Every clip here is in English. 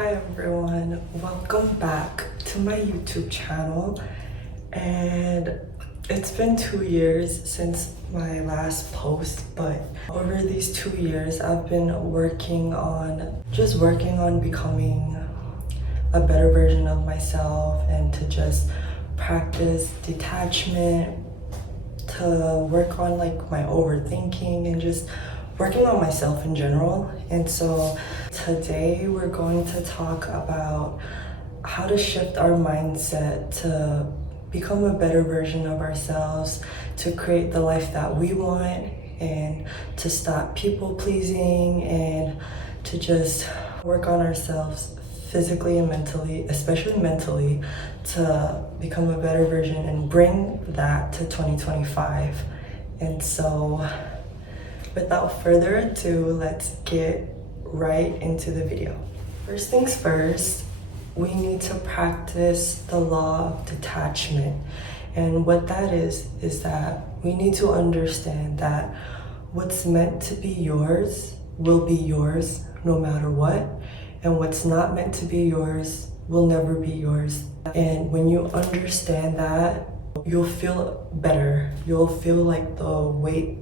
Hi everyone, welcome back to my YouTube channel. And it's been 2 years since my last post, but over these 2 years I've been working on becoming a better version of myself and to just practice detachment, to work on like my overthinking and just working on myself in general. And so today we're going to talk about how to shift our mindset to become a better version of ourselves, to create the life that we want, and to stop people pleasing, and to just work on ourselves physically and mentally, especially mentally, to become a better version and bring that to 2025. And so without further ado, let's get right into the video. First things first, we need to practice the law of detachment. And what that is that we need to understand that what's meant to be yours will be yours no matter what, and what's not meant to be yours will never be yours. And when you understand that, you'll feel better. You'll feel like the weight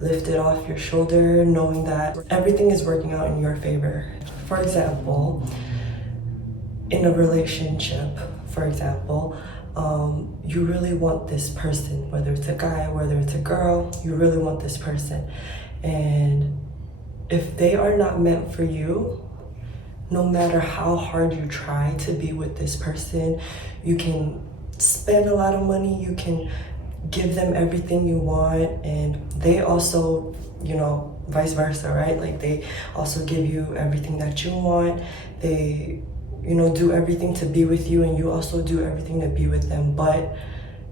lifted off your shoulder, knowing that everything is working out in your favor. For example, in a relationship, you really want this person, whether it's a guy, whether it's a girl, you really want this person. And if they are not meant for you, no matter how hard you try to be with this person, you can spend a lot of money, you can give them everything you want, and they also, vice versa, right? Like they also give you everything that you want. They, do everything to be with you, and you also do everything to be with them. But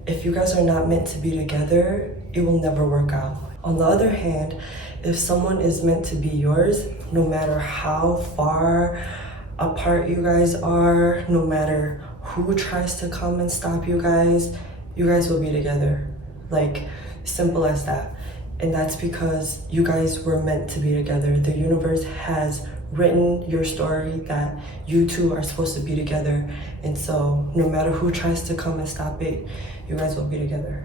if you guys are not meant to be together, it will never work out. On the other hand, if someone is meant to be yours, no matter how far apart you guys are, no matter who tries to come and stop you guys will be together. Like, simple as that. And that's because you guys were meant to be together. The universe has written your story that you two are supposed to be together. And so no matter who tries to come and stop it, you guys will be together.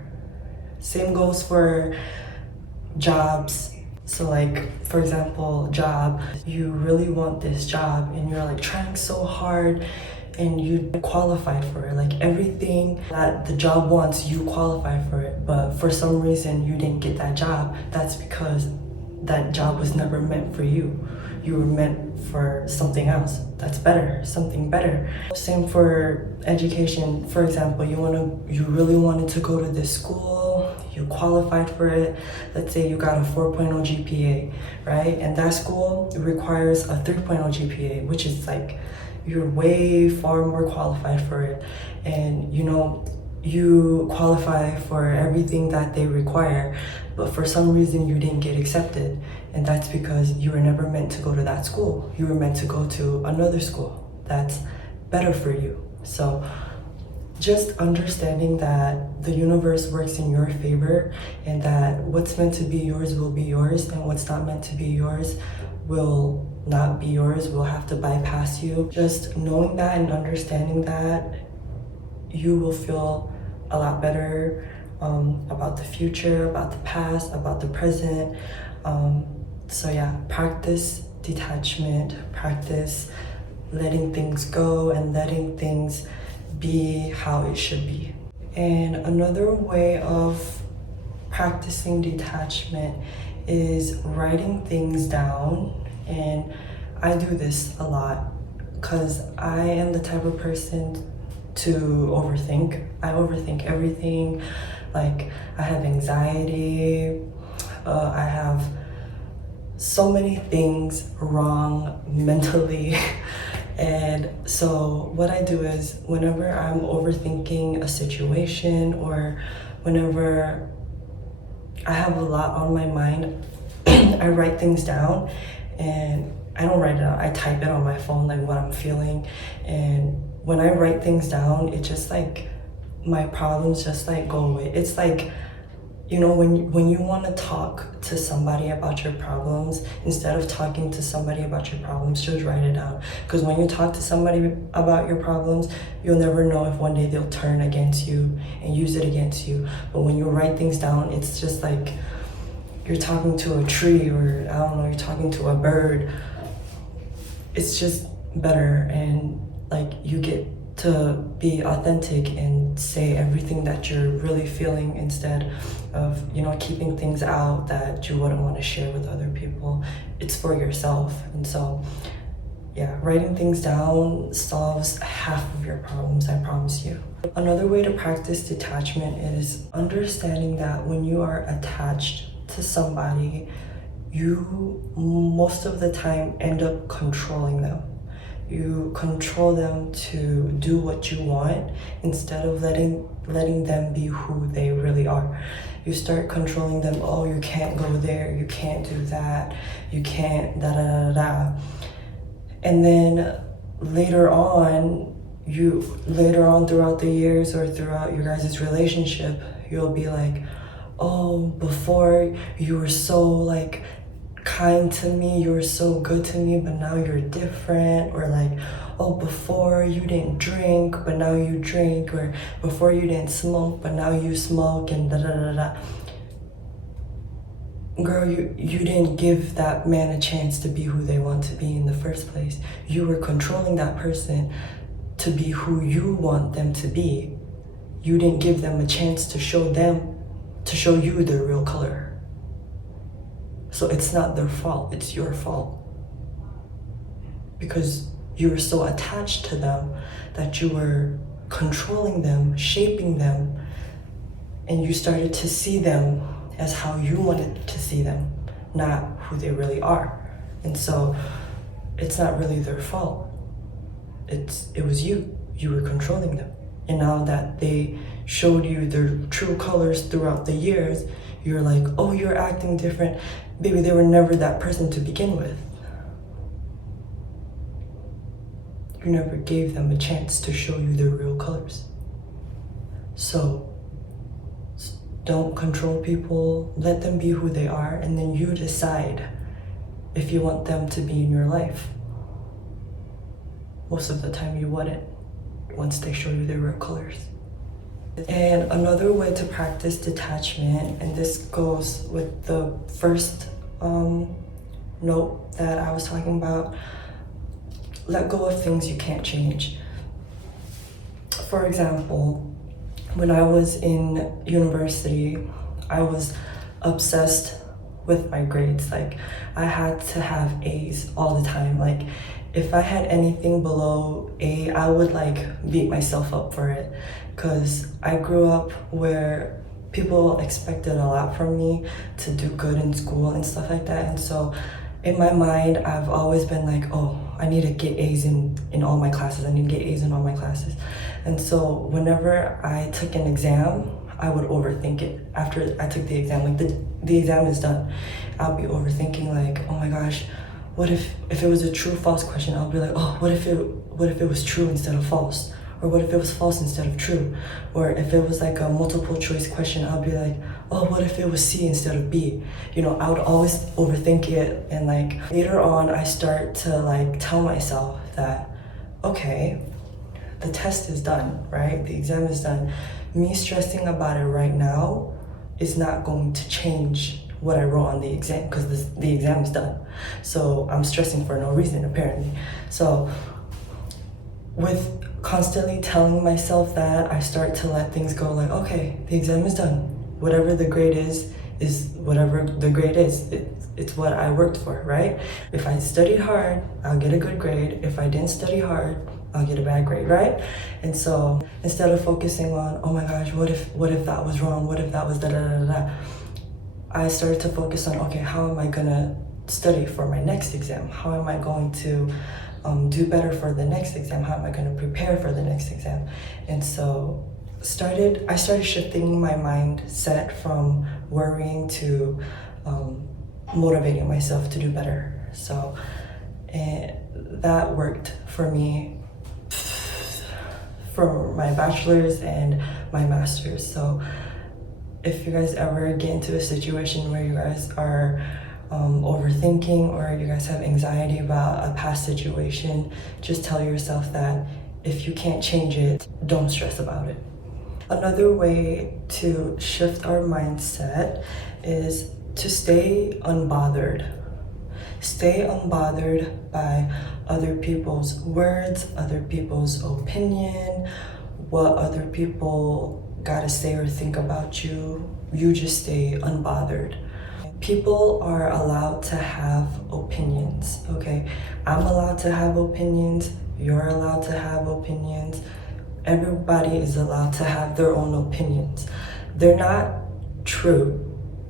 Same goes for jobs. So like, for example, job, you really want this job and you're like trying so hard and you qualified for it. Like everything that the job wants, you qualify for it. But for some reason you didn't get that job. That's because that job was never meant for you. You were meant for something else that's better, something better. Same for education. For example, you really wanted to go to this school, you qualified for it. Let's say you got a 4.0 GPA, right? And that school requires a 3.0 GPA, which is like, you're way far more qualified for it. And you qualify for everything that they require, but for some reason you didn't get accepted. And that's because you were never meant to go to that school. You were meant to go to another school that's better for you. So just understanding that the universe works in your favor, and that what's meant to be yours will be yours, and what's not meant to be yours will not be yours, will have to bypass you. Just knowing that and understanding that, you will feel a lot better about the future, about the past, about the present. So yeah, practice detachment, practice letting things go and letting things be how it should be. And another way of practicing detachment is writing things down. And I do this a lot because I am the type of person to overthink. I overthink everything. Like, I have anxiety, I have so many things wrong mentally. And so what I do is, whenever I'm overthinking a situation, or whenever I have a lot on my mind, I write things down. And I don't write it out, I type it on my phone, like what I'm feeling. And when I write things down, it just like, my problems just like go away. It's like You know, when you want to talk to somebody about your problems, instead of talking to somebody about your problems, just write it down. Because when you talk to somebody about your problems, you'll never know if one day they'll turn against you and use it against you. But when you write things down, it's just like you're talking to a tree, or I don't know, you're talking to a bird. It's just better, and like you get to be authentic and say everything that you're really feeling, instead of, you know, keeping things out that you wouldn't want to share with other people. It's for yourself. And so yeah, writing things down solves half of your problems, I promise you. Another way to practice detachment is understanding that when you are attached to somebody, you most of the time end up controlling them. You control them to do what you want, instead of letting them be who they really are. You start controlling them. Oh, you can't go there, you can't do that, you can't da da da da. And then later on throughout the years, or throughout your guys' relationship, you'll be like, oh, before you were so like kind to me, you were so good to me, but now you're different. Or like, oh, before you didn't drink, but now you drink. Or before you didn't smoke, but now you smoke, and da da da da. Girl, you didn't give that man a chance to be who they want to be in the first place. You were controlling that person to be who you want them to be. You didn't give them a chance to show you their real color. So it's not their fault, it's your fault. Because you were so attached to them that you were controlling them, shaping them, and you started to see them as how you wanted to see them, not who they really are. And so it's not really their fault. It was you. You were controlling them. And now that they showed you their true colors throughout the years, you're like, oh, you're acting different. Baby, they were never that person to begin with. You never gave them a chance to show you their real colors. So don't control people, let them be who they are, and then you decide if you want them to be in your life. Most of the time you wouldn't, once they show you their real colors. And another way to practice detachment, and this goes with the first note that I was talking about, let go of things you can't change. For example, when I was in university, I was obsessed with my grades. Like, I had to have A's all the time. Like, if I had anything below A, I would like beat myself up for it, because I grew up where people expected a lot from me to do good in school and stuff like that. And so in my mind, I've always been like, oh, I need to get A's in all my classes. I need to get A's in all my classes. And so whenever I took an exam, I would overthink it. After I took the exam, like the exam is done, I'll be overthinking, like, oh my gosh, what if it was a true false question? I'll be like, oh, what if it was true instead of false? Or what if it was false instead of true? Or if it was like a multiple choice question, I'll be like, oh, what if it was C instead of B? You know, I would always overthink it. And like later on, I start to like tell myself that, okay, the test is done, right? The exam is done. Me stressing about it right now is not going to change what I wrote on the exam, because the exam is done. So I'm stressing for no reason, apparently. So with constantly telling myself that, I start to let things go, like, okay, the exam is done. Whatever the grade is whatever the grade is. It's what I worked for, right? If I studied hard, I'll get a good grade. If I didn't study hard, I'll get a bad grade, right? And so instead of focusing on, oh my gosh, what if that was wrong? What if that was da da da da? I started to focus on, okay, how am I gonna study for my next exam? How am I going to do better for the next exam? How am I gonna prepare for the next exam? And so I started shifting my mindset from worrying to motivating myself to do better. So that worked for me for my bachelor's and my master's. So if you guys ever get into a situation where you guys are overthinking, or you guys have anxiety about a past situation, just tell yourself that if you can't change it, don't stress about it. Another way to shift our mindset is to stay unbothered. Stay unbothered by other people's words, other people's opinion, what other people gotta say or think about you. You just stay unbothered. People are allowed to have opinions, okay? I'm allowed to have opinions, you're allowed to have opinions. Everybody is allowed to have their own opinions. They're not true,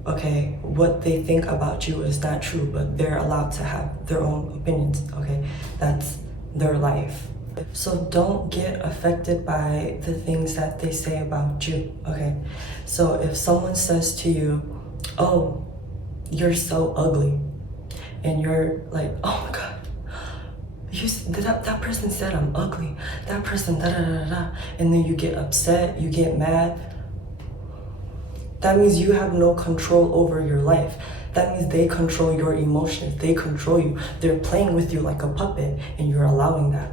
okay? What they think about you is not true, but they're allowed to have their own opinions, okay? That's their life. So don't get affected by the things that they say about you, okay? So if someone says to you, oh, you're so ugly, and you're like, oh my God, that person said I'm ugly, that person da da da da, and then you get upset, you get mad, that means you have no control over your life. That means they control your emotions, they control you. They're playing with you like a puppet, and you're allowing that.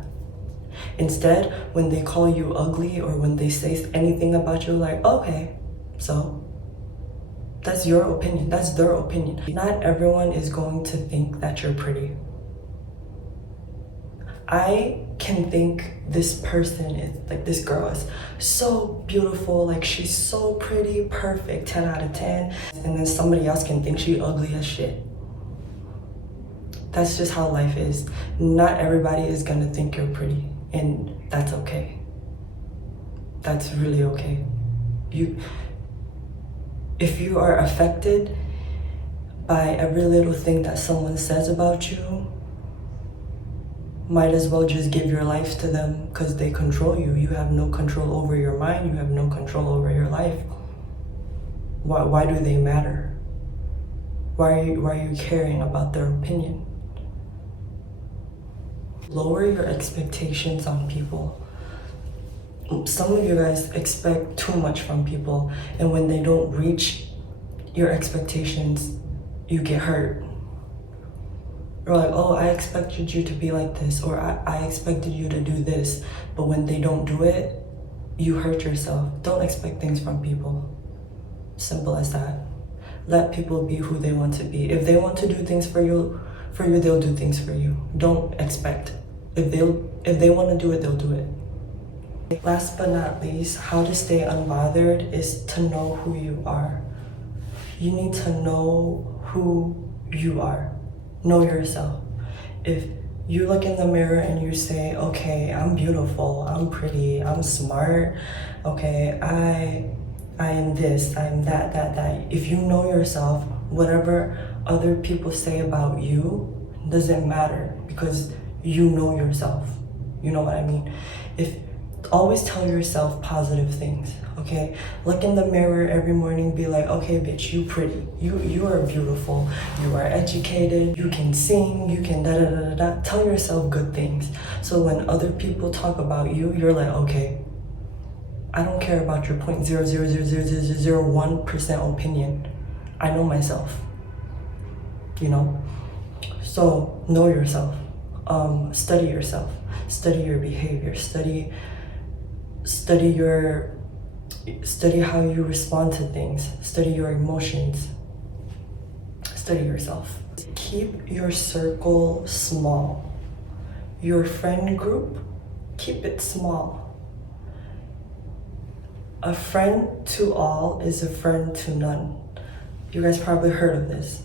Instead, when they call you ugly, or when they say anything about you, like, okay, so that's your opinion, that's their opinion. Not everyone is going to think that you're pretty. I can think this person is, like, this girl is so beautiful, like she's so pretty, perfect, 10 out of 10. And then somebody else can think she ugly as shit. That's just how life is. Not everybody is gonna think you're pretty, and that's okay. That's really okay. If you are affected by every little thing that someone says about you, might as well just give your life to them, because they control you. You have no control over your mind. You have no control over your life. Why do they matter? Why are you caring about their opinion? Lower your expectations on people. Some of you guys expect too much from people, and when they don't reach your expectations, you get hurt. You're like, oh, I expected you to be like this, or I expected you to do this, but when they don't do it, you hurt yourself. Don't expect things from people. Simple as that. Let people be who they want to be. If they want to do things for you, they'll do things for you. Don't expect. If they want to do it, they'll do it. Last but not least, how to stay unbothered is to know who you are. You need to know who you are. Know yourself. If you look in the mirror and you say, okay, I'm beautiful, I'm pretty, I'm smart, okay, I am this, I am that. If you know yourself, whatever other people say about you doesn't matter, because you know yourself. You know what I mean? Always tell yourself positive things, okay? Look in the mirror every morning, be like, okay, bitch, you pretty, you are beautiful, you are educated, you can sing, you can da da da da da. Tell yourself good things. So when other people talk about you, you're like, okay, I don't care about your 0.0000001% opinion. I know myself, you know? So know yourself. Study yourself. Study your behavior. Study how you respond to things. Study your emotions. Study yourself. Keep your circle small. Your friend group, keep it small. A friend to all is a friend to none. You guys probably heard of this.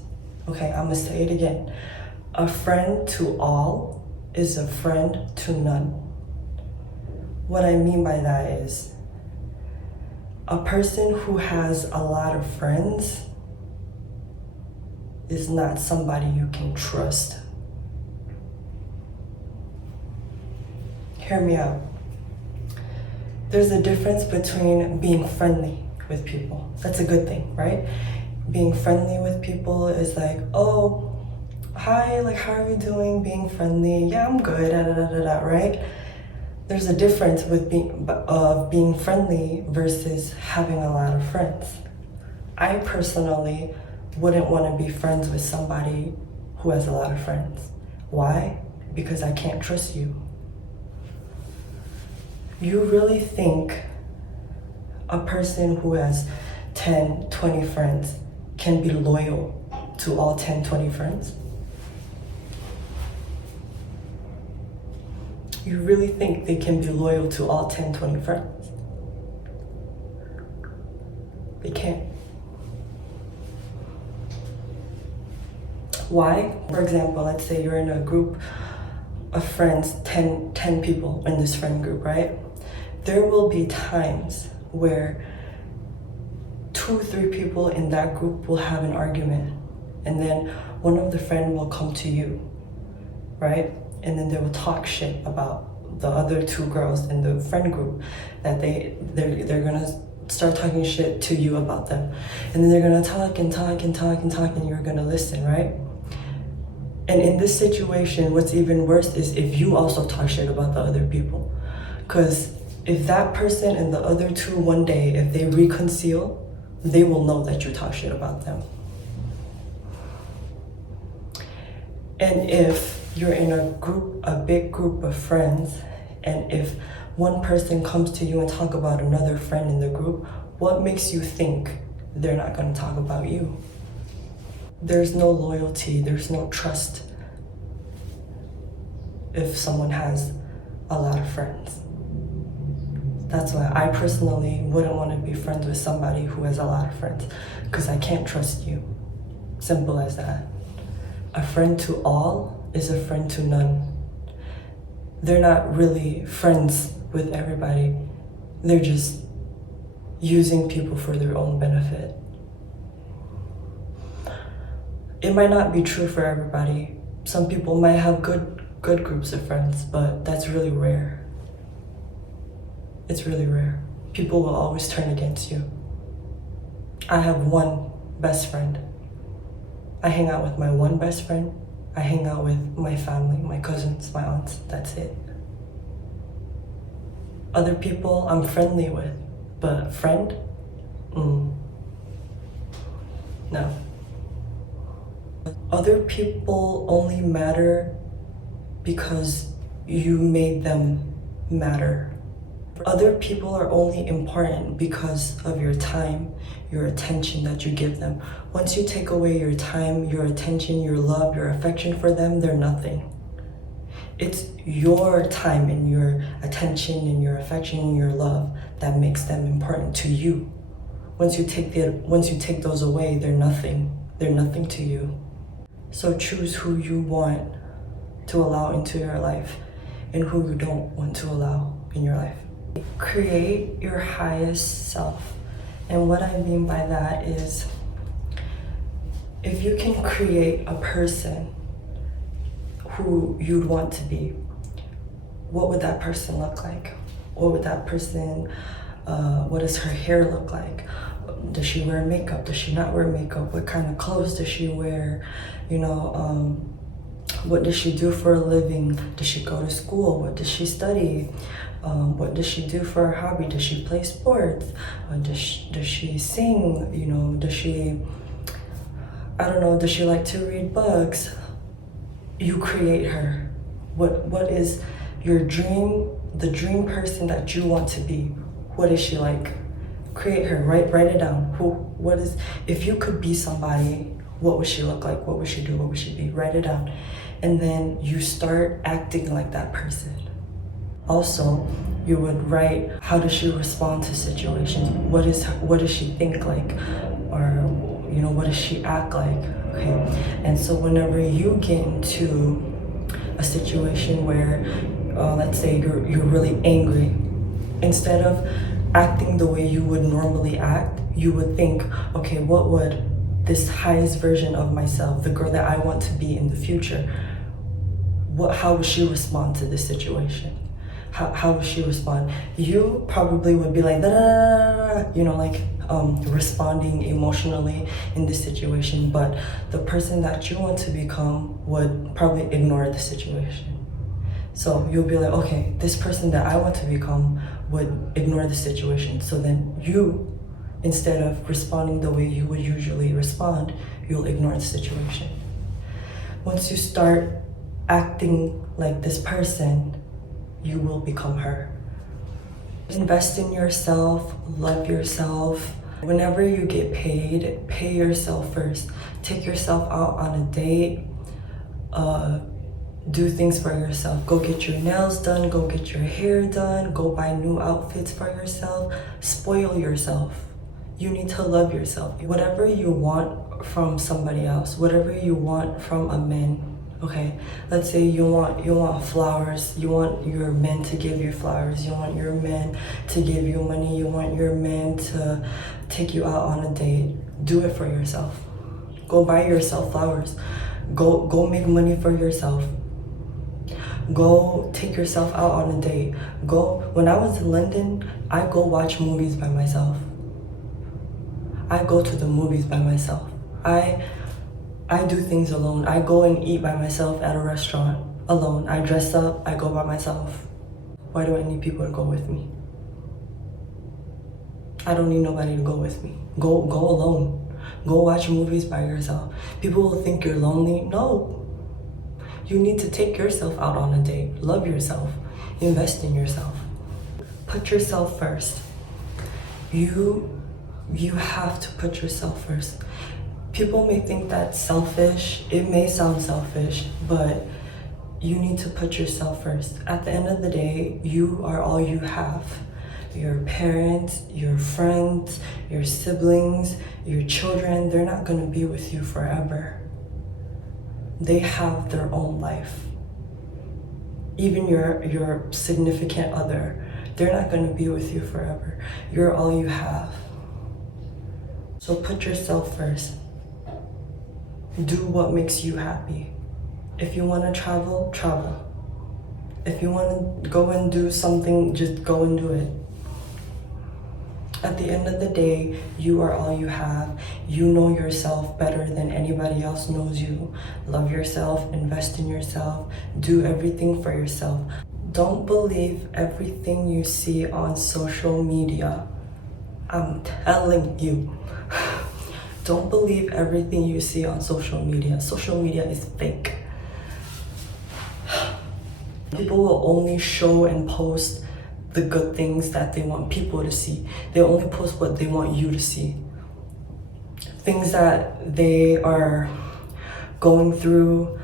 Okay, I'm gonna say it again. A friend to all is a friend to none. What I mean by that is, a person who has a lot of friends is not somebody you can trust. Hear me out. There's a difference between being friendly with people. That's a good thing, right? Being friendly with people is like, oh, hi, like, how are you doing? Being friendly, yeah, I'm good, da da da da da, right? There's a difference with being friendly versus having a lot of friends. I personally wouldn't want to be friends with somebody who has a lot of friends. Why? Because I can't trust you. You really think a person who has 10, 20 friends can be loyal to all 10, 20 friends? You really think they can be loyal to all 10, 20 friends? They can't. Why? For example, let's say you're in a group of friends, 10 people in this friend group, right? There will be times where 2, 3 people in that group will have an argument, and then one of the friends will come to you, right? And then they will talk shit about the other 2 girls in the friend group, that they're gonna start talking shit to you about them, and then they're gonna talk and talk and talk and talk, and you're gonna listen, right? And in this situation, what's even worse is if you also talk shit about the other people. Because if that person and the other 2 one day, if they reconcile, they will know that you talk shit about them. And if you're in a big group of friends, and if one person comes to you and talk about another friend in the group, what makes you think they're not going to talk about you? There's no loyalty, there's no trust if someone has a lot of friends. That's why I personally wouldn't want to be friends with somebody who has a lot of friends, because I can't trust you. Simple as that. A friend to all is a friend to none. They're not really friends with everybody. They're just using people for their own benefit. It might not be true for everybody. Some people might have good groups of friends, but that's really rare. It's really rare. People will always turn against you. I have one best friend. I hang out with my one best friend. I hang out with my family, my cousins, my aunts. That's it. Other people I'm friendly with, but friend? No. Other people only matter because you made them matter. Other people are only important because of your time, your attention that you give them. Once you take away your time, your attention, your love, your affection for them, they're nothing. It's your time and your attention and your affection and your love that makes them important to you. Once you take those away, they're nothing. They're nothing to you. So choose who you want to allow into your life and who you don't want to allow in your life. Create your highest self. And what I mean by that is, if you can create a person who you'd want to be, what would that person look like? What would that person, what does her hair look like? Does she wear makeup? Does she not wear makeup? What kind of clothes does she wear? What does she do for a living? Does she go to school? What does she study? What does she do for her hobby? Does she play sports? Does she sing? Does she, does she like to read books? You create her. What is your dream, the dream person that you want to be? What is she like? Create her, write it down. If you could be somebody, what would she look like? What would she do? What would she be? Write it down. And then you start acting like that person. Also, you would write, how does she respond to situations? What does she think like? Or, what does she act like? Okay. And so whenever you get into a situation where, let's say you're really angry, instead of acting the way you would normally act, you would think, okay, what would this highest version of myself, the girl that I want to be in the future, how would she respond to this situation? How would she respond? You probably would be like, responding emotionally in this situation, but the person that you want to become would probably ignore the situation. So you'll be like, okay, this person that I want to become would ignore the situation. So then you instead of responding the way you would usually respond, you'll ignore the situation. Once you start acting like this person, you will become her. Invest in yourself, love yourself. Whenever you get paid, pay yourself first. Take yourself out on a date. Do things for yourself. Go get your nails done, go get your hair done, go buy new outfits for yourself. Spoil yourself. You need to love yourself. Whatever you want from somebody else, whatever you want from a man, okay? Let's say you want flowers, you want your man to give you flowers, you want your man to give you money, you want your man to take you out on a date. Do it for yourself. Go buy yourself flowers. Go make money for yourself. Go take yourself out on a date. When I was in London, I go watch movies by myself. I go to the movies by myself. I do things alone. I go and eat by myself at a restaurant alone. I dress up, I go by myself. Why do I need people to go with me? I don't need nobody to go with me. Go alone. Go watch movies by yourself. People will think you're lonely. No. You need to take yourself out on a date. Love yourself. Invest in yourself. Put yourself first. You have to put yourself first. People may think that's selfish. It may sound selfish, but you need to put yourself first. At the end of the day, you are all you have. Your parents, your friends, your siblings, your children, they're not going to be with you forever. They have their own life. Even your significant other, they're not going to be with you forever. You're all you have. So put yourself first. Do what makes you happy. If you want to travel, travel. If you want to go and do something, just go and do it. At the end of the day, you are all you have. You know yourself better than anybody else knows you. Love yourself, invest in yourself, do everything for yourself. Don't believe everything you see on social media. I'm telling you. Don't believe everything you see on social media. Social media is fake. People will only show and post the good things that they want people to see. They only post what they want you to see. Things that they are going through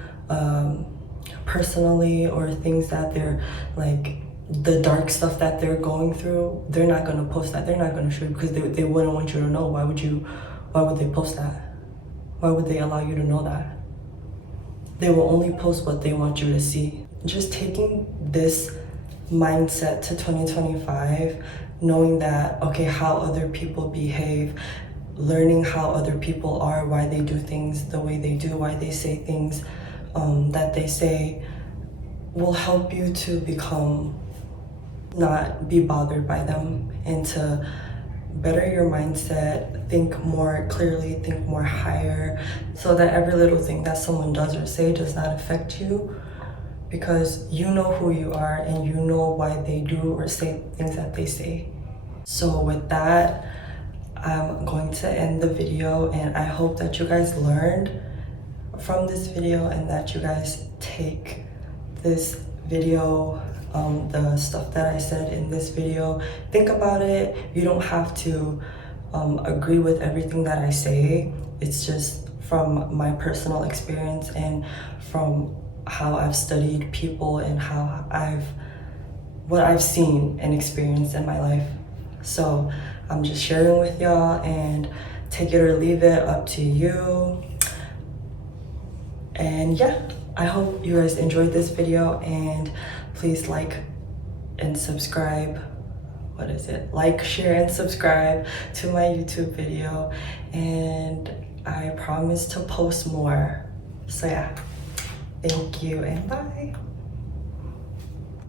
personally, or things that they're like, the dark stuff that they're going through, they're not going to post that. They're not going to show you because they wouldn't want you to know. Why would they post that? Why would they allow you to know that? They will only post what they want you to see. Just taking this mindset to 2025, knowing that, okay, how other people behave, learning how other people are, why they do things the way they do, why they say things that they say, will help you to not be bothered by them, and to better your mindset, think more clearly, think more higher, so that every little thing that someone does or say does not affect you, because you know who you are and you know why they do or say things that they say. So with that, I'm going to end the video, and I hope that you guys learned from this video and that you guys take this video, the stuff that I said in this video, think about it. You don't have to agree with everything that I say. It's just from my personal experience and from how I've studied people and what I've seen and experienced in my life. So I'm just sharing with y'all, and take it or leave it, up to you. And yeah, I hope you guys enjoyed this video, and please like and subscribe. Like, share, and subscribe to my YouTube video, and I promise to post more. So yeah, thank you and bye.